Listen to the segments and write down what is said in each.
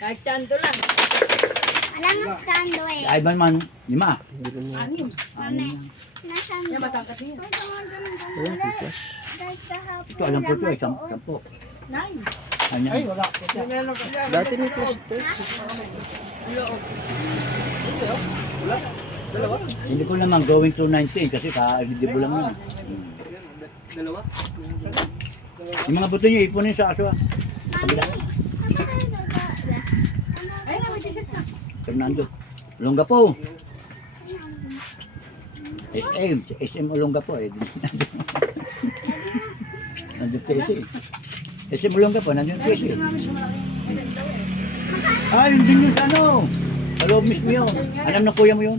Kahit tando lang. Alam mo kando eh. Ay ba man, 5? Anim. Nasaan Yan, doon? matangkat niya. Ayan, tutas. Guys, kahapon Ito alam ko ito ay lang 10. Nine. Kanya. Ay, wala. Meron ka dyan. Dati may plus to. Dalawa? Hindi ko naman going to 19 kasi ka-edible lang yun. Dalawa? Yung mga buto niyo, ipunin sa aso. Kabila. Ay, na, may ticket na. Fernando. Olonga po. SM Olonga po eh. Nandun PC. SM Olonga po, nandun PC. Ah, yun din yun sa ano. Sa loob mismo yun. Alam na kuya mo yun.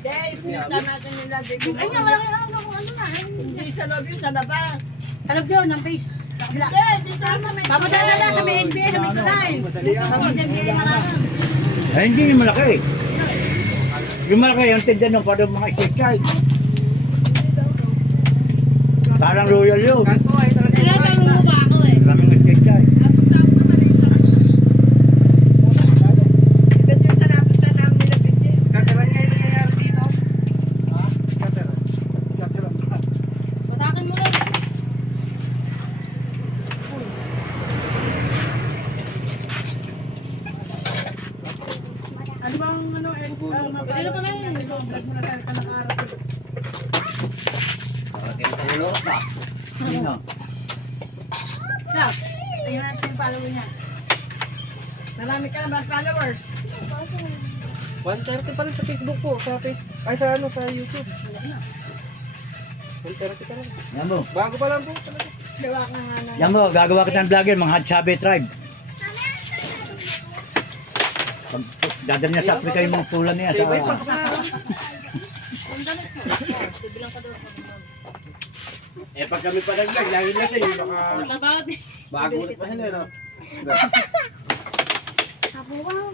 Hindi, pinita natin nila. Ay, nga, malaki ano na. Hindi sa loob yun, sa labas. Sa loob yun, ng face. Hindi, dito naman may... Papadala lang sa may NBA, sa may kulay. Sa may NBA na lang. Ay, hindi yung malaki. Yung malaki, yung tinda ng parang mga street child. Parang royal yun. Tinatanong mo ba ako eh? Maraming street child. Patakin mo lang. Ano bang ano eh? Pwede na pala yun. So, vlog mo na tayo ka nakaharap. Sino? Stop. Tingnan natin yung follower niya. Marami ka na ba followers? 130 pa rin sa Facebook po. Sa Facebook. Ay, sa ano, sa YouTube. 130 pa rin. Yan mo. Bago pa lang po. Talaga. Gawa ka nga na. Yan mo, gagawa kita ng vlogger, mga Hadsabe tribe. Pag dadal niya sa Africa yung mga pula niya. Okay, wait, Sa, baka pa. Bilang ka doon. Eh, pag kami pa nag-vlog, lagi na siya. Baka Tabawat. magulat pa sila, no? Kabuwang.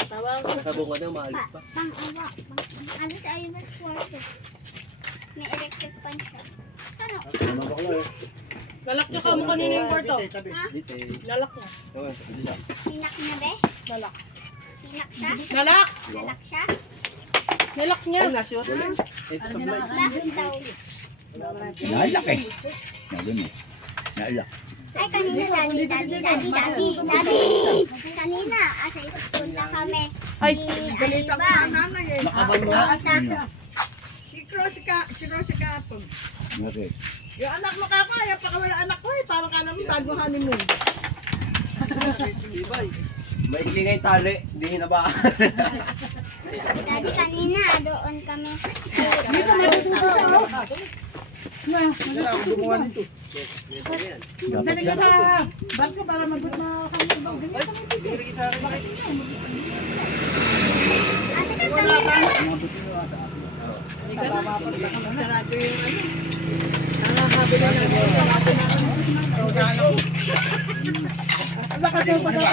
Tawag. Sabong ka na, maalis pa. Pang-awa. Alos ay mas kwarto. May electric pan siya. Ano? Ano ba ko lang? Lalak niyo ka mo kanina yung kwarto. Dito eh. Lalak niya. Sinak na be? Lalak. Sinak siya? Lalak! Lalak siya? Lalak niya. Ay, nashoot. Ito sa vlog. Bakit daw? nailak eh. Nandun eh. Nailak. Ay, kanina daddy. Kanina, sa school na kami. Ay, balita ko na nanay eh. Nakabang na. Si Kapon. Okay. Yung anak mo kakaya, pa wala anak ko eh. Parang ka naman bago honeymoon. May ikligay tali, hindi hinabaan. Daddy, kanina doon kami. Dito matututo. Gumawa nito. Dali ka na. Barko para magot na kami. Bigri sa akin. Wala pa. Sarado yung ano. Nakakabila na. Sarado na. Sarado na.